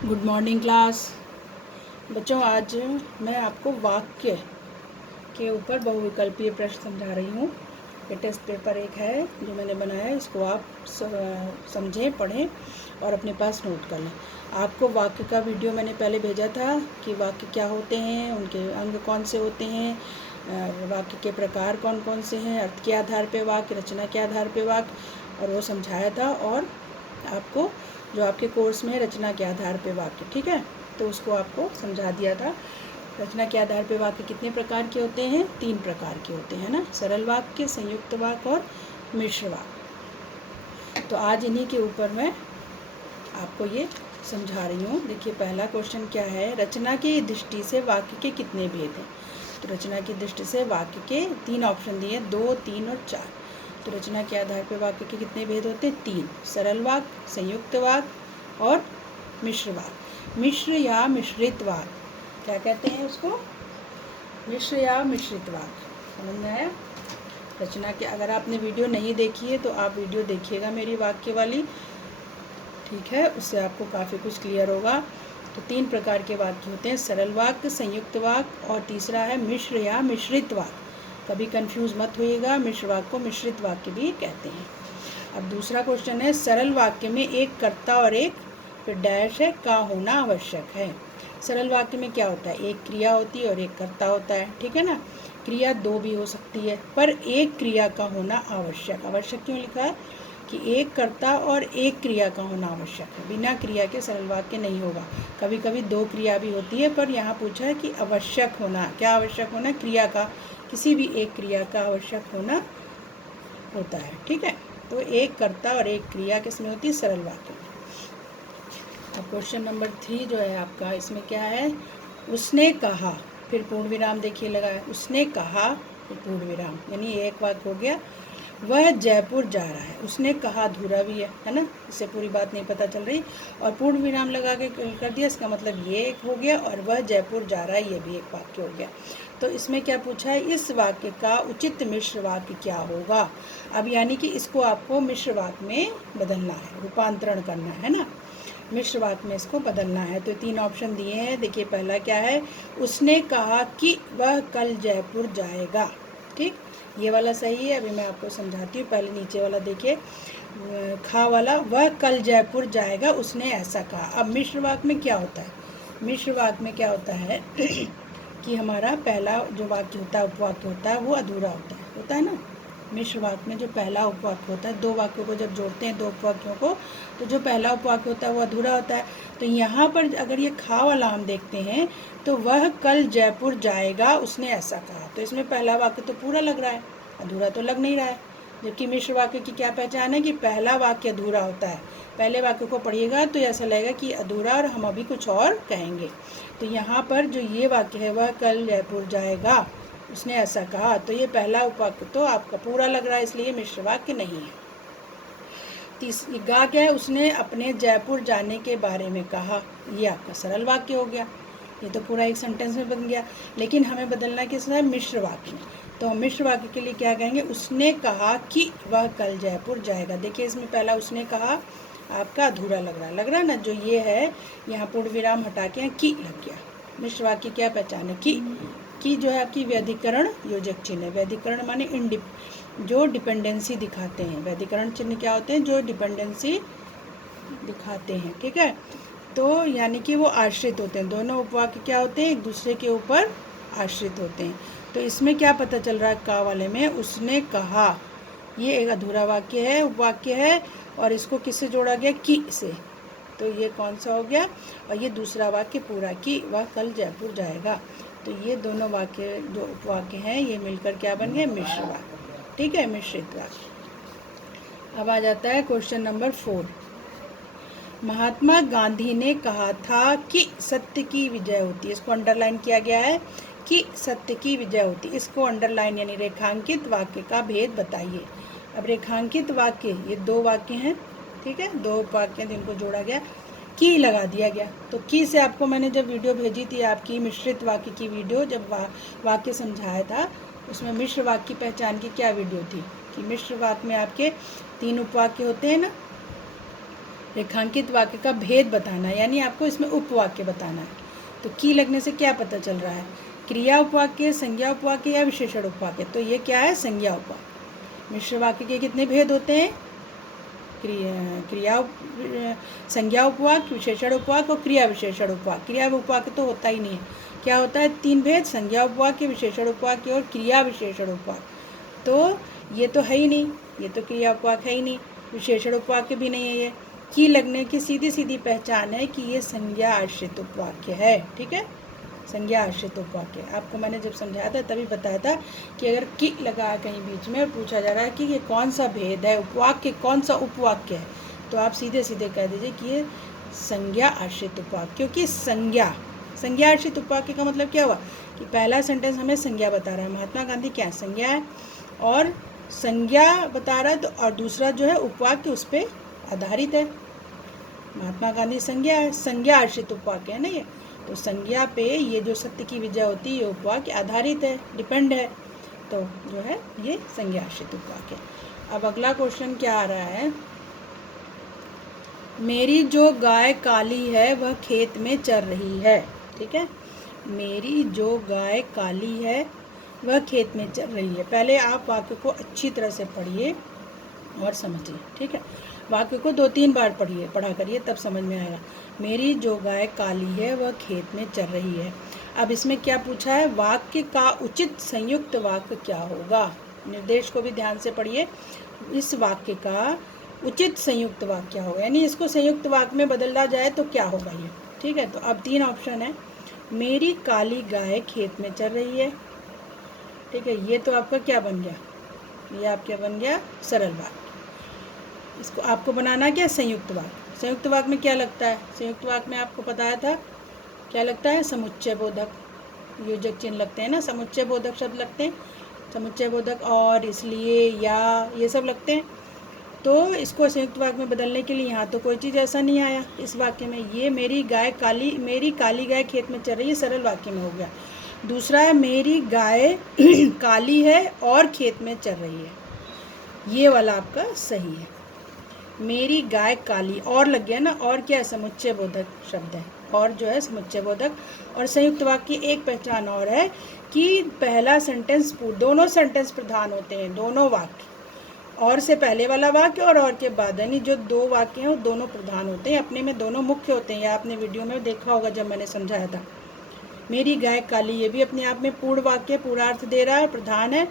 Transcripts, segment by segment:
Good morning class. बच्चों, आज मैं आपको वाक्य के ऊपर बहुविकल्पीय प्रश्न समझा रही हूँ। ये टेस्ट पेपर एक है जो मैंने बनाया है, इसको आप समझें, पढ़ें और अपने पास नोट कर लें। आपको वाक्य का वीडियो मैंने पहले भेजा था कि वाक्य क्या होते हैं, उनके अंग कौन से होते हैं, वाक्य के प्रकार कौन कौन से हैं, अर्थ के आधार पे वाक्य, रचना के आधार पे वाक्य, और वो समझाया था। और आपको जो आपके कोर्स में रचना के आधार पे वाक्य, ठीक है, तो उसको आपको समझा दिया था। रचना के आधार पे वाक्य कितने प्रकार के होते हैं? 3 प्रकार के होते हैं ना, सरल वाक्य, संयुक्त वाक्य और मिश्र वाक्य। तो आज इन्हीं के ऊपर मैं आपको ये समझा रही हूँ। देखिए, पहला क्वेश्चन क्या है, रचना की दृष्टि से वाक्य के कितने भेद हैं? तो रचना की दृष्टि से वाक्य के 3 ऑप्शन दिए, 2, 3 और 4। तो रचना के आधार पर वाक्य के कितने भेद होते हैं? 3, सरल वाक्य, संयुक्त वाक्य और मिश्र वाक्य। मिश्र या मिश्रित वाक्य क्या कहते हैं उसको? मिश्र या मिश्रित वाक्य। समझ में आया? रचना के, अगर आपने वीडियो नहीं देखी है तो आप वीडियो देखिएगा मेरी वाक्य वाली, ठीक है, उससे आपको काफ़ी कुछ क्लियर होगा। तो 3 प्रकार के वाक्य होते हैं, सरल वाक्य, संयुक्त वाक्य और तीसरा है मिश्र या मिश्रित वाक्य। कभी कंफ्यूज मत होइएगा, मिश्र वाक्य को मिश्रित वाक्य भी कहते हैं। अब दूसरा क्वेश्चन है, सरल वाक्य में एक कर्ता और एक फिर डैश है का होना आवश्यक है। सरल वाक्य में क्या होता है? एक क्रिया होती है और एक कर्ता होता है, ठीक है ना। क्रिया 2 भी हो सकती है, पर एक क्रिया का होना आवश्यक। आवश्यक क्यों लिखा है? कि एक कर्ता और एक क्रिया का होना आवश्यक है, बिना क्रिया के सरल वाक्य नहीं होगा। कभी कभी 2 क्रिया भी होती है, पर यहाँ पूछा है कि आवश्यक होना। क्या आवश्यक होना? क्रिया का, किसी भी एक क्रिया का आवश्यक होना होता है, ठीक है। तो एक कर्ता और एक क्रिया किसमें होती है? सरल वाक्य में। अब क्वेश्चन नंबर 3 जो है आपका, इसमें क्या है, उसने कहा, फिर पूर्ण विराम देखिए लगा है, उसने कहा फिर पूर्ण विराम, यानी एक वाक्य हो गया। वह जयपुर जा रहा है, उसने कहा अधूरा भी है ना, इससे पूरी बात नहीं पता चल रही। और पूर्ण विराम लगा के कर दिया, इसका मतलब ये एक हो गया, और वह जयपुर जा रहा है ये भी एक वाक्य हो गया। तो इसमें क्या पूछा है, इस वाक्य का उचित मिश्र वाक्य क्या होगा? अब यानी कि इसको आपको मिश्र वाक्य में बदलना है, रूपांतरण करना है ना, मिश्र वाक्य में इसको बदलना है। तो 3 ऑप्शन दिए हैं। देखिए, पहला क्या है, उसने कहा कि वह कल जयपुर जाएगा, ठीक, ये वाला सही है। अभी मैं आपको समझाती हूँ, पहले नीचे वाला देखिए, खा वाला, वह कल जयपुर जाएगा, उसने ऐसा कहा। अब मिश्र वाक्य में क्या होता है? मिश्र वाक्य में क्या होता है कि हमारा पहला जो वाक्य होता है, उपवाक्य होता है, वो अधूरा होता है ना। मिश्र वाक्य में जो पहला उपवाक्य होता है, 2 वाक्यों को जब जोड़ते हैं, 2 उपवाक्यों को, तो जो पहला उपवाक्य होता है वो अधूरा होता है। तो यहाँ पर अगर ये खा वाला हम देखते हैं, तो वह कल जयपुर जाएगा, उसने ऐसा कहा, तो इसमें पहला वाक्य तो पूरा लग रहा है, अधूरा तो लग नहीं रहा है। जबकि मिश्र वाक्य की क्या पहचान है कि पहला वाक्य अधूरा होता है। पहले वाक्य को पढ़िएगा तो ऐसा लगेगा कि अधूरा और हम अभी कुछ और कहेंगे। तो यहाँ पर जो ये वाक्य है, वह कल जयपुर जाएगा, उसने ऐसा कहा, तो ये पहला उपवाक्य तो आपका पूरा लग रहा है, इसलिए मिश्र वाक्य नहीं है। गा क्या है, उसने अपने जयपुर जाने के बारे में कहा, ये आपका सरल वाक्य हो गया, ये तो पूरा एक सेंटेंस में बन गया। लेकिन हमें बदलना किसमें है? मिश्र वाक्य में। तो हम मिश्र वाक्य के लिए क्या कहेंगे, उसने कहा कि वह कल जयपुर जाएगा। देखिए, इसमें पहला उसने कहा आपका अधूरा लग रहा है ना, जो ये है यहाँ पूर्ण विराम हटा के की लग गया। मिश्र वाक्य क्या पहचान है? की जो है आपकी व्यधिकरण योजक चिन्ह है। व्यधिकरण माने जो डिपेंडेंसी दिखाते हैं। व्यधिकरण चिन्ह क्या होते हैं? जो डिपेंडेंसी दिखाते हैं, ठीक है। तो यानी कि वो आश्रित होते हैं, दोनों उपवाक्य क्या होते हैं? एक दूसरे के ऊपर आश्रित होते हैं। तो इसमें क्या पता चल रहा है, का वाले में उसने कहा, ये एक अधूरा वाक्य है, उपवाक्य है, और इसको किससे जोड़ा गया? की से। तो ये कौन सा हो गया? और ये दूसरा वाक्य पूरा, कि वह कल जयपुर जाएगा। तो ये दोनों वाक्य जो उपवाक्य हैं, ये मिलकर क्या बन गए? मिश्र वाक्य, ठीक है, मिश्रित वाक्य। अब आ जाता है क्वेश्चन नंबर 4। महात्मा गांधी ने कहा था कि सत्य की विजय होती है, इसको अंडरलाइन किया गया है कि सत्य की विजय होती है। इसको अंडरलाइन यानी रेखांकित वाक्य का भेद बताइए। अब रेखांकित वाक्य, ये 2 वाक्य हैं, ठीक है, 2 वाक्य जिनको जोड़ा गया, की लगा दिया गया। तो की से आपको मैंने जब वीडियो भेजी थी आपकी मिश्रित वाक्य की वीडियो, जब वाक्य समझाया था, उसमें मिश्र वाक्य की पहचान की क्या वीडियो थी कि मिश्र वाक्य में आपके 3 उपवाक्य होते हैं ना, रेखांकित वाक्य का भेद बताना है, यानी आपको इसमें उपवाक्य बताना है। तो की लगने से क्या पता चल रहा है, क्रिया उपवाक्य, संज्ञा उपवाक्य या विशेषण उपवाक्य। तो ये क्या है, संज्ञा उपवाक्य। मिश्र वाक्य के कितने भेद होते हैं, क्रिया संज्ञा उपवाक्य, विशेषण उपवाक्य और क्रिया विशेषण उपवाक्य। क्रिया उपवाक्य तो होता ही नहीं है। क्या होता है, 3 भेद, संज्ञा उपवाक्य, विशेषण उपवाक्य और क्रिया विशेषण उपवाक्य। तो ये तो है ही नहीं, ये तो क्रिया उपवाक्य है ही नहीं, विशेषण उपवाक्य भी नहीं है। ये की लगने की सीधी सीधी पहचान है कि ये संज्ञा आश्रित उपवाक्य है। ठीक है, संज्ञा आश्रित उपवाक्य। आपको मैंने जब समझाया था तभी बताया था कि अगर की लगा कहीं बीच में और पूछा जा रहा है कि ये कौन सा भेद है, उपवाक्य कौन सा उपवाक्य है, तो आप सीधे सीधे कह दीजिए कि ये संज्ञा आश्रित उपवाक्य। क्योंकि संज्ञा आश्रित उपवाक्य का मतलब क्या हुआ कि पहला सेंटेंस हमें संज्ञा बता रहा है, महात्मा गांधी क्या है, संज्ञा है, और संज्ञा बता रहा है, तो और दूसरा जो है उपवाक्य उस पर आधारित है। महात्मा गांधी संज्ञा है, संज्ञा आश्रित उपवाक्य है ना ये। तो संज्ञा पे ये जो सत्य की विजय होती है, ये उपवाक्य आधारित है, डिपेंड है, तो जो है ये संज्ञा आश्रित उपवाक्य। अब अगला क्वेश्चन क्या आ रहा है, मेरी जो गाय काली है वह खेत में चर रही है। ठीक है, मेरी जो गाय काली है वह खेत में चर रही है। पहले आप वाक्य को अच्छी तरह से पढ़िए और समझिए। ठीक है, वाक्य को 2-3 बार पढ़ा करिए, तब समझ में आएगा। मेरी जो गाय काली है वह खेत में चर रही है। अब इसमें क्या पूछा है, वाक्य का उचित संयुक्त वाक्य क्या होगा। निर्देश को भी ध्यान से पढ़िए। इस वाक्य का उचित संयुक्त वाक्य क्या होगा, यानी इसको संयुक्त वाक्य में बदला जाए तो क्या होगा ये। ठीक है, तो अब 3 ऑप्शन है, मेरी काली गाय खेत में चर रही है। ठीक है, ये तो आपका क्या बन गया, ये आपका बन गया सरल वाक्य। इसको आपको बनाना क्या, संयुक्त वाक्य। संयुक्त वाक्य में क्या लगता है, संयुक्त वाक्य में आपको बताया था क्या लगता है, समुच्चय बोधक, योजक चिन्ह लगते हैं ना, समुच्चय बोधक शब्द लगते हैं, समुच्चय बोधक और इसलिए या ये सब लगते हैं। तो इसको संयुक्त वाक्य में बदलने के लिए यहाँ तो कोई चीज़ ऐसा नहीं आया इस वाक्य में। ये मेरी काली गाय खेत में चर रही है, सरल वाक्य में हो गया। दूसरा है, मेरी गाय काली है और खेत में चर रही है, ये वाला आपका सही है। मेरी गाय काली, और लग गया ना, और क्या है, समुच्चय बोधक शब्द है, और जो है समुच्चय बोधक। और संयुक्त वाक्य की एक पहचान और है कि पहला सेंटेंस, दोनों सेंटेंस प्रधान होते हैं, दोनों वाक्य, और से पहले वाला वाक्य और के बाद, यानी जो 2 वाक्य हैं वो दोनों प्रधान होते हैं, अपने में दोनों मुख्य होते हैं। या आपने वीडियो में देखा होगा जब मैंने समझाया था। मेरी गाय काली, ये भी अपने आप में पूर्ण वाक्य, पूर्णार्थ दे रहा है, प्रधान है।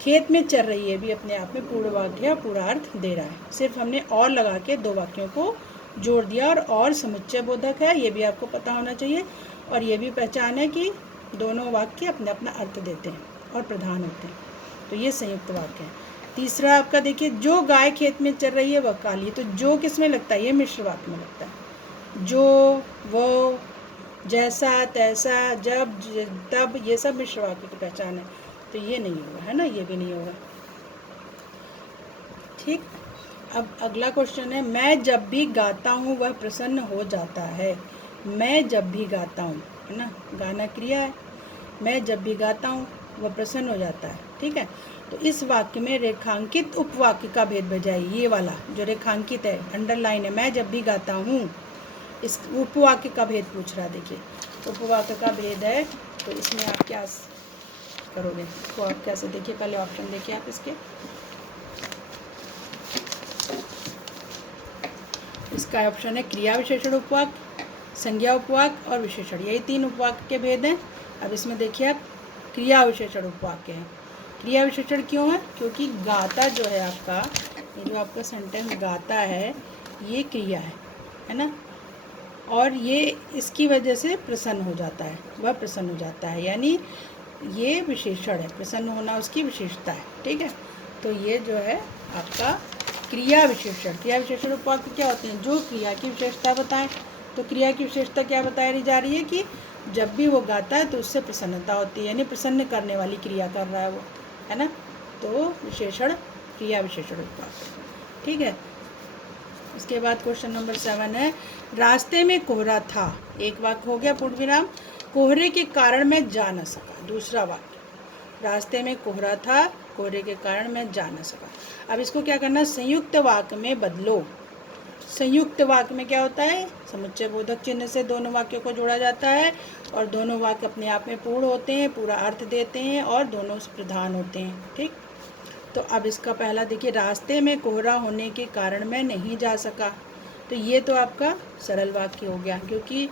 खेत में चर रही है भी अपने आप में पूर्ण वाक्य या पूर्णार्थ दे रहा है। सिर्फ हमने और लगा के 2 वाक्यों को जोड़ दिया, और समुच्चय बोधक है, ये भी आपको पता होना चाहिए। और ये भी पहचान है कि दोनों वाक्य अपना अपना अर्थ देते हैं और प्रधान होते हैं, तो ये संयुक्त वाक्य है। तीसरा आपका देखिए, जो गाय खेत में चर रही है वह काली है, तो जो किस में लगता है, ये मिश्र वाक्य में लगता है। जो, वो, जैसा, तैसा, जब, तब, ये सब मिश्र वाक्य की पहचान है, तो ये नहीं होगा, है ना, ये भी नहीं होगा। ठीक, अब अगला क्वेश्चन है, मैं जब भी गाता हूँ वह प्रसन्न हो जाता है। मैं जब भी गाता हूँ, है ना, गाना क्रिया है, मैं जब भी गाता हूँ वह प्रसन्न हो जाता है। ठीक है, तो इस वाक्य में रेखांकित उपवाक्य का भेद बजाइए, ये वाला जो रेखांकित है, अंडरलाइन है, मैं जब भी गाता हूँ, इस उपवाक्य का भेद पूछ रहा है। देखिए उपवाक्य का भेद है, तो इसमें आप क्या करोगे, तो आप कैसे, देखिए पहले ऑप्शन देखिए आप इसके। इसका ऑप्शन है क्रिया विशेषण उपवाक्य, संज्ञा उपवाक्य और विशेषण, यही 3 उपवाक्य के भेद हैं। अब इसमें देखिए आप क्रिया विशेषण उपवाक्य है। क्रिया विशेषण क्यों है, क्योंकि गाता जो है आपका, ये जो आपका सेंटेंस गाता है, ये क्रिया है ना, और ये इसकी वजह से प्रसन्न हो जाता है, वह प्रसन्न हो जाता है, यानी ये विशेषण है, प्रसन्न होना उसकी विशेषता है। ठीक है, तो ये जो है आपका क्रिया विशेषण। क्रिया विशेषण उपवाक्य क्या होते हैं, जो क्रिया की विशेषता बताएं। तो क्रिया की विशेषता क्या बताई जा रही है कि जब भी वो गाता है तो उससे प्रसन्नता होती है, यानी प्रसन्न करने वाली क्रिया कर रहा है वो, है ना, तो विशेषण क्रिया विशेषण उपवाक्य। ठीक है, उसके बाद क्वेश्चन नंबर 7 है, रास्ते में कोहरा था। एक वाक्य हो गया पूर्ण विराम, कोहरे के कारण मैं जा न सका। दूसरा वाक्य, रास्ते में कोहरा था, कोहरे के कारण मैं जा न सका। अब इसको क्या करना, संयुक्त वाक्य में बदलो। संयुक्त वाक्य में क्या होता है, समुच्चय बोधक चिन्ह से दोनों वाक्यों को जोड़ा जाता है और दोनों वाक्य अपने आप में पूर्ण होते हैं, पूरा अर्थ देते हैं और दोनों प्रधान होते हैं। ठीक, तो अब इसका पहला देखिए, रास्ते में कोहरा होने के कारण मैं नहीं जा सका। तो ये तो आपका सरल वाक्य हो गया, क्योंकि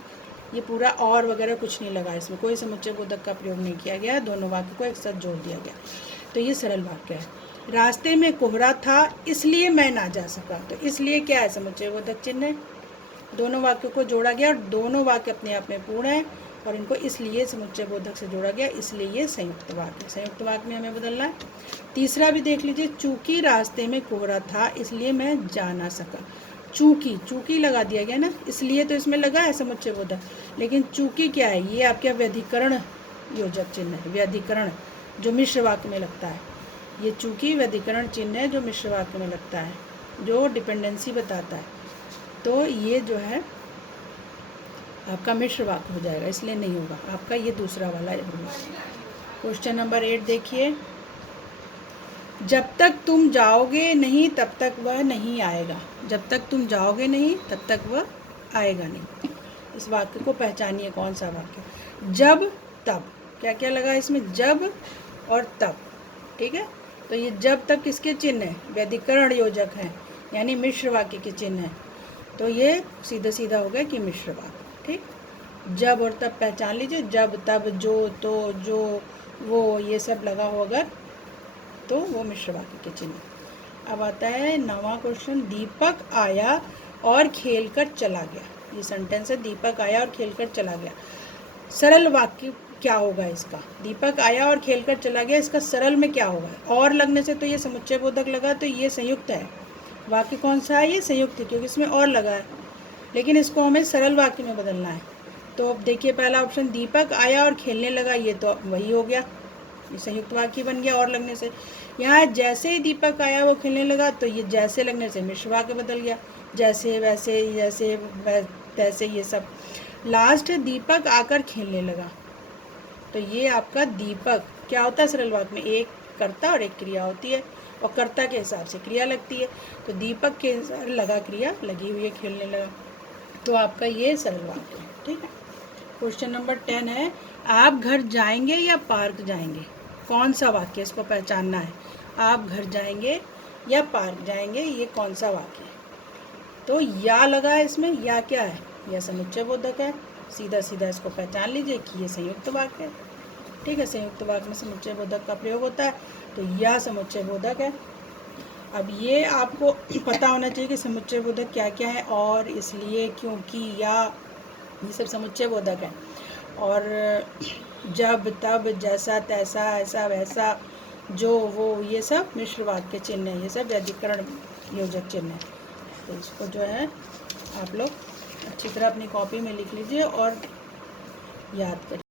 ये पूरा और वगैरह कुछ नहीं लगा, इसमें कोई समुच्चय बोधक का प्रयोग नहीं किया गया, दोनों वाक्य को एक साथ जोड़ दिया गया, तो ये सरल वाक्य है। रास्ते में कोहरा था इसलिए मैं ना जा सका, तो इसलिए क्या है, समुच्चय बोधक चिन्ह है, दोनों वाक्यों को जोड़ा गया और दोनों वाक्य अपने आप में पूर्ण है और इनको इसलिए समुच्चय बोधक से जोड़ा गया, इसलिए ये संयुक्त वाक्य, संयुक्त वाक्य में हमें बदलना है। तीसरा भी देख लीजिए, चूंकि रास्ते में कोहरा था इसलिए मैं जा ना सका। चूंकि, चूंकि लगा दिया गया ना, इसलिए तो इसमें लगा है समुच्चय बोधक, लेकिन चूंकि क्या है, ये आपका व्यधिकरण योजक चिन्ह है, व्यधिकरण जो मिश्र वाक्य में लगता है, ये चूंकि व्यधिकरण चिन्ह है जो मिश्र वाक्य में लगता है, जो डिपेंडेंसी बताता है, तो ये जो है आपका मिश्र वाक्य हो जाएगा, इसलिए नहीं होगा आपका, ये दूसरा वाला होगा। क्वेश्चन नंबर 8 देखिए, जब तक तुम जाओगे नहीं तब तक वह नहीं आएगा। जब तक तुम जाओगे नहीं तब तक वह आएगा नहीं। इस वाक्य को पहचानिए, कौन सा वाक्य, जब तब, क्या क्या लगा इसमें, जब और तब। ठीक है, तो ये जब तक किसके चिन्ह है, व्यधिकरण योजक है, यानी मिश्र वाक्य के चिन्ह है, तो ये सीधा सीधा हो गया कि मिश्र वाक्य। ठीक, जब और तब पहचान लीजिए, जब तब जो तो जो वो ये सब लगा हो अगर, तो वो मिश्र वाक्य के चिन्ह। अब आता है 9वां क्वेश्चन, दीपक आया और खेलकर चला गया। ये सेंटेंस है, दीपक आया और खेलकर चला गया। सरल वाक्य क्या होगा इसका, दीपक आया और खेलकर चला गया, इसका सरल में क्या होगा, और लगने से तो ये समुच्चय बोधक लगा, तो ये संयुक्त है। वाक्य कौन सा है, ये संयुक्त है, क्योंकि इसमें और लगा है, लेकिन इसको हमें सरल वाक्य में बदलना है। तो अब देखिए पहला ऑप्शन, दीपक आया और खेलने लगा, ये तो वही हो गया, ये संयुक्त वाक्य बन गया और लगने से। यहाँ जैसे ही दीपक आया वो खेलने लगा, तो ये जैसे लगने से मिश्र वाक्य बदल गया, जैसे वैसे जैसे तैसे, ये सब। लास्ट दीपक आकर खेलने लगा, तो ये आपका दीपक क्या होता है सरल वाक्य में, एक कर्ता और एक क्रिया होती है, और कर्ता के हिसाब से क्रिया लगती है, तो दीपक के लगा क्रिया लगी हुई है, खेलने लगा, तो आपका ये सरल वाक्य है। ठीक है, क्वेश्चन नंबर 10 है, आप घर जाएंगे या पार्क जाएंगे। कौन सा वाक्य, इसको पहचानना है, आप घर जाएंगे या पार्क जाएंगे, ये कौन सा वाक्य है। तो या लगा है इसमें, या क्या है, यह समुच्चय बोधक है, सीधा सीधा इसको पहचान लीजिए कि ये संयुक्त वाक्य है। ठीक है, संयुक्त वाक्य में समुच्चय बोधक का प्रयोग होता है, तो यह समुच्चय बोधक है। अब ये आपको पता होना चाहिए कि समुच्चय बोधक क्या क्या है, और इसलिए, क्योंकि, या, ये सब समुच्चय बोधक है। और जब तब, जैसा तैसा, ऐसा वैसा, जो वो, ये सब मिश्र वाक्य चिन्ह है, ये सब व्यधिकरण योजक चिन्ह है। तो इसको जो है आप लोग अच्छी तरह अपनी कॉपी में लिख लीजिए और याद करिए।